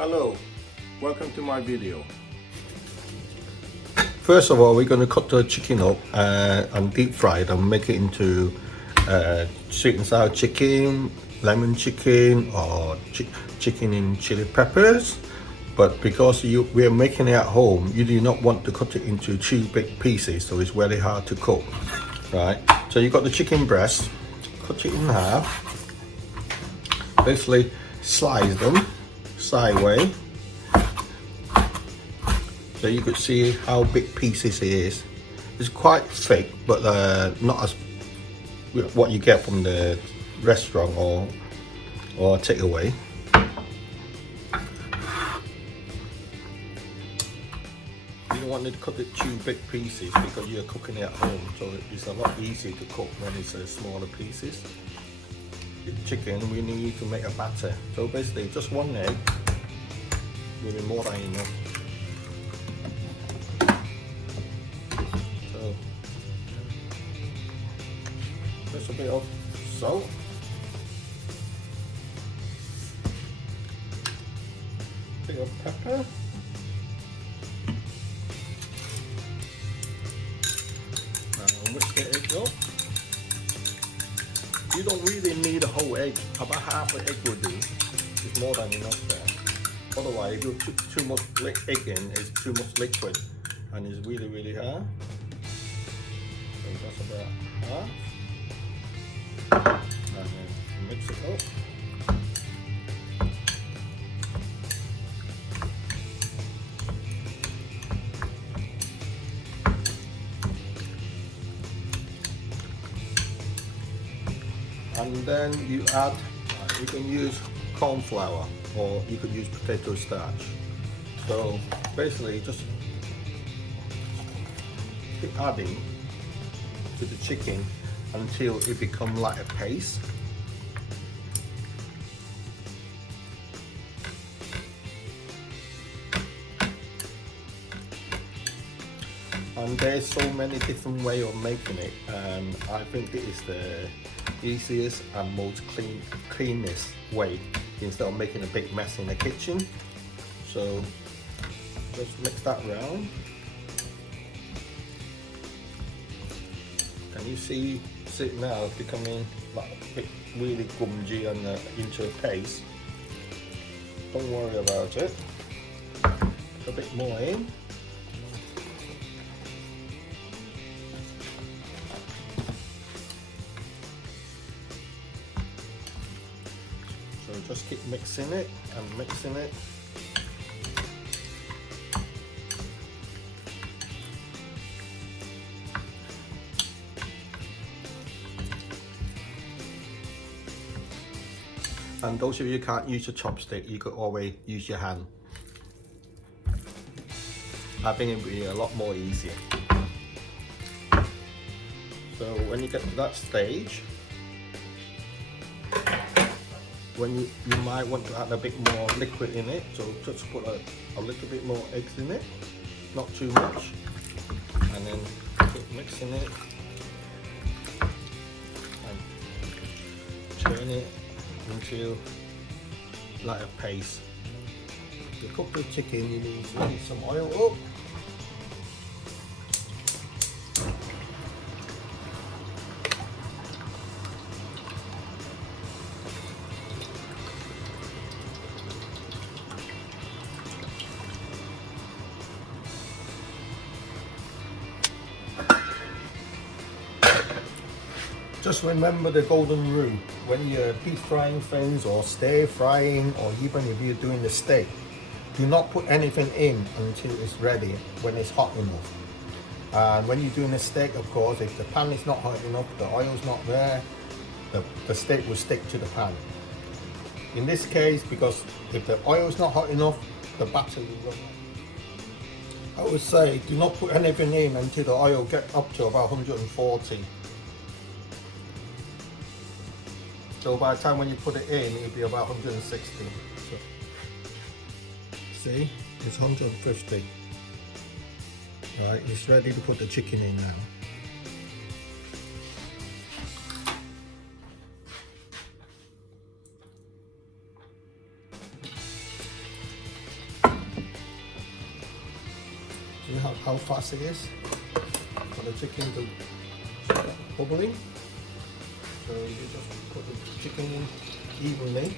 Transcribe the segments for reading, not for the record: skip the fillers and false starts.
Hello, welcome to my video. First of all, we're going to cut the chicken up and deep fry it and make it into sweet and sour chicken, lemon chicken, or chicken in chili peppers. But because we're making it at home, you do not want to cut it into too big pieces, so it's very hard to cook, right? So you got the chicken breast, cut it in half, basically slice them sideways, so you could see how big pieces it is. It's quite thick, but not as what you get from the restaurant or takeaway. You don't want to cut it too big pieces because you're cooking it at home, so it's a lot easier to cook when it's smaller pieces. The chicken, we need to make a batter, so basically just one egg will be more than enough. So just a bit of salt, a bit of pepper, and whisk the egg up. You don't really need a whole egg, about half an egg will do. It's more than enough there. Otherwise, if you put too much egg in, it's too much liquid and it's really hard. So that's about half. And then mix it up. And then you add, you can use corn flour or you could use potato starch. So basically just keep adding to the chicken until it becomes like a paste. And there's so many different ways of making it, and I think this is the easiest and most cleanest way instead of making a big mess in the kitchen. So just mix that around. Can you see it now becoming like a bit really gumgy and into a paste? Don't worry about it. Put a bit more in. So just keep mixing it and mixing it. And those of you who can't use a chopstick, you could always use your hand. I think it would be a lot more easier. So when you get to that stage, when you might want to add a bit more liquid in it, so just put a little bit more eggs in it, not too much, and then keep mixing it and turn it until like a paste. To cook the chicken, you need some oil up. Just remember the golden rule. When you're deep frying things or stir frying, or even if you're doing the steak, do not put anything in until it's ready, when it's hot enough. And when you're doing a steak, of course, if the pan is not hot enough, the oil's not there, the steak will stick to the pan. In this case, because if the oil is not hot enough, the batter will run. I would say do not put anything in until the oil gets up to about 140. So by the time when you put it in, it'll be about 160. So, see, it's 150. Right, it's ready to put the chicken in now. how fast it is for the chicken to start bubbling. So you just put the chicken in evenly.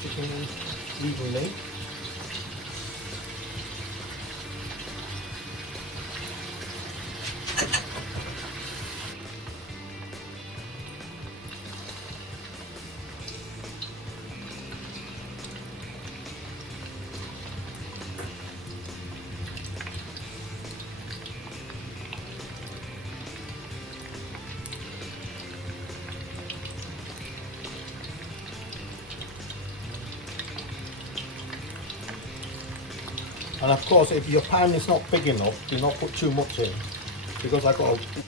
Chicken in evenly. And of course, if your pan is not big enough, do not put too much in, because I got to.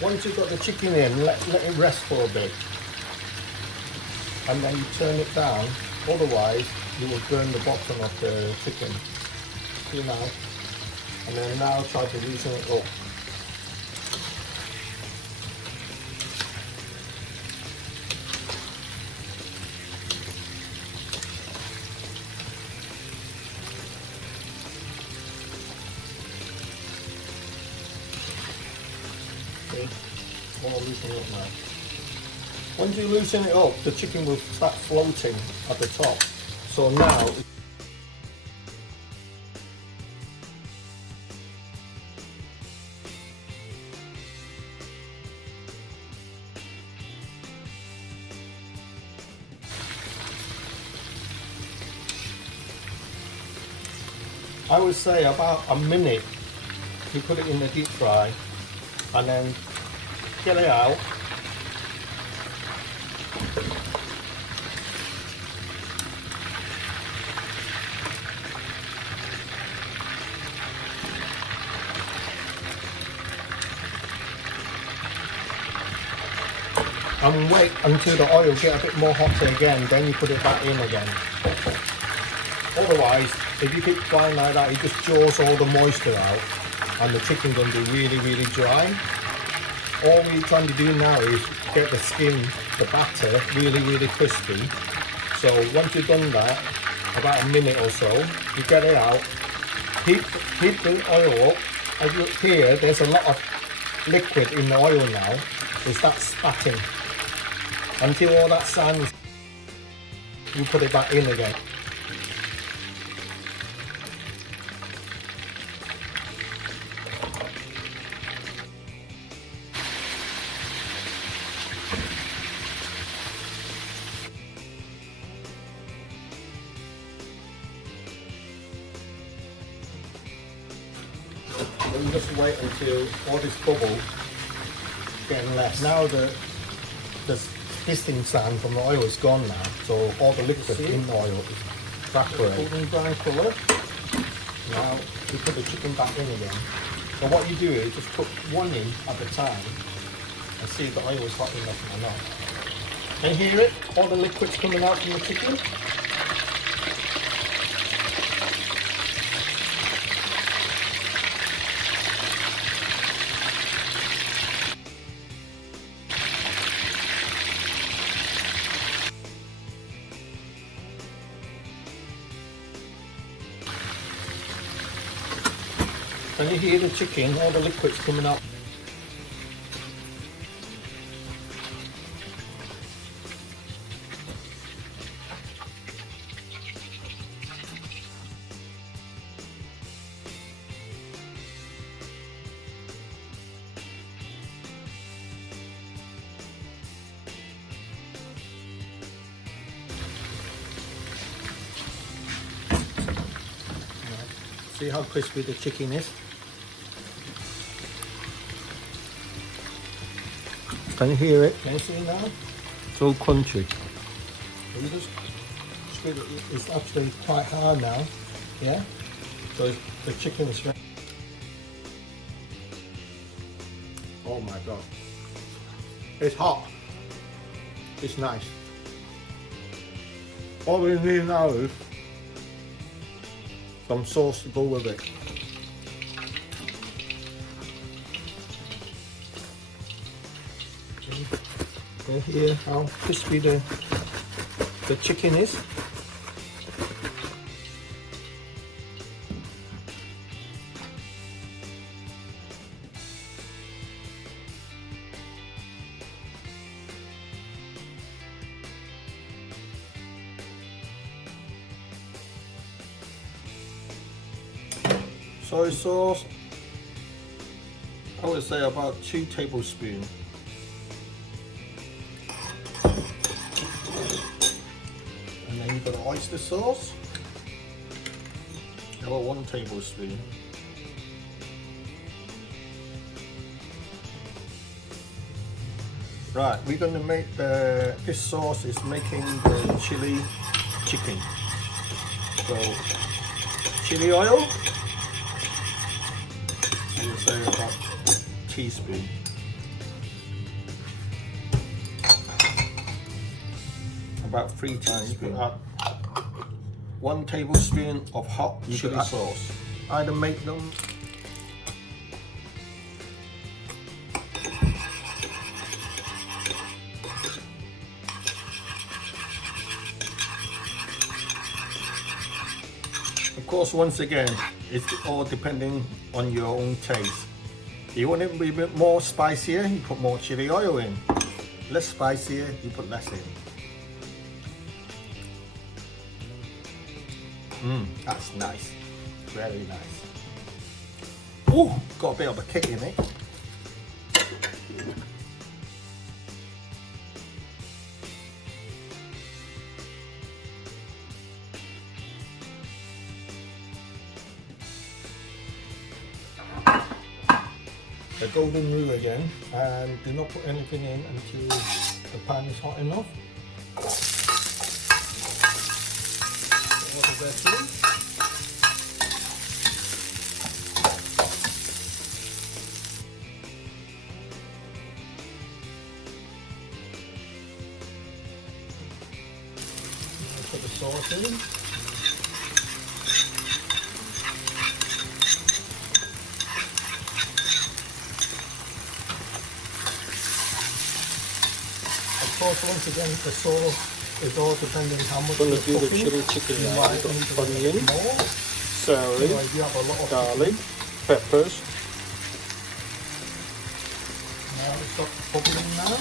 Once you've got the chicken in, let it rest for a bit, and then you turn it down, otherwise you will burn the bottom of the chicken. See now? And then now try to loosen it up. See? All loosen it up now. Once you loosen it up, the chicken will start floating at the top. So now, I would say about a minute, you put it in the deep fry and then get it out. And wait until the oil get a bit more hotter again, then you put it back in again. Otherwise, if you keep frying like that, it just draws all the moisture out and the chicken going to be really, really dry. All we're trying to do now is get the skin, the batter, really, really crispy. So once you've done that, about a minute or so, you get it out, heat the oil up. As you look here, there's a lot of liquid in the oil now, so it starts spatting. Until all that sands, you put it back in again. Then just wait until all this bubble getting less. Now the hissing sand from the oil is gone now, so all the liquid in the oil is evaporated. Golden brown colour. Now you put the chicken back in again. So what you do is just put one in at a time and see if the oil is hot enough or not. Can you hear it? All the liquid's coming out from the chicken. Can you hear the chicken? All the liquid's coming out. See how crispy the chicken is? Can you hear it? Can you see now? It's all crunchy. So you just squid it. It's actually quite hard now. Yeah? So the chicken is ready. Oh my god. It's hot. It's nice. All we need now is some sauce to go with it. Okay, here how crispy the chicken is. Soy sauce, I would say about 2 tablespoons. And then you've got oyster sauce, about 1 tablespoon. Right, we're going to make this sauce is making the chili chicken. So, chili oil. I would say about a teaspoon. About 3 teaspoons. 1 tablespoon of hot chili sauce. Either make them Of course, once again, it's all depending on your own taste. If you want it to be a bit more spicier, you put more chili oil in. Less spicier, you put less in. That's nice. Very nice. Ooh, got a bit of a kick in it. The golden roux again, and do not put anything in until the pan is hot enough. All the vegetables. Put the sauce in. Of course, once again, the sauce is all depending how much I'm going you're to do the cooking. chili chicken You now. might I've got need a little onion, bit more. celery, So if you have a lot of garlic, chicken, peppers. now it's got bubbling now.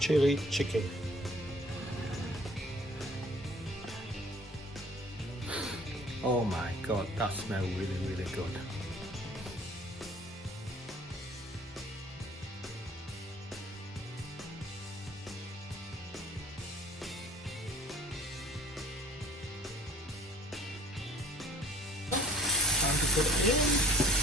Chili chicken. Oh my god, that smells really, really good. Time to put it in.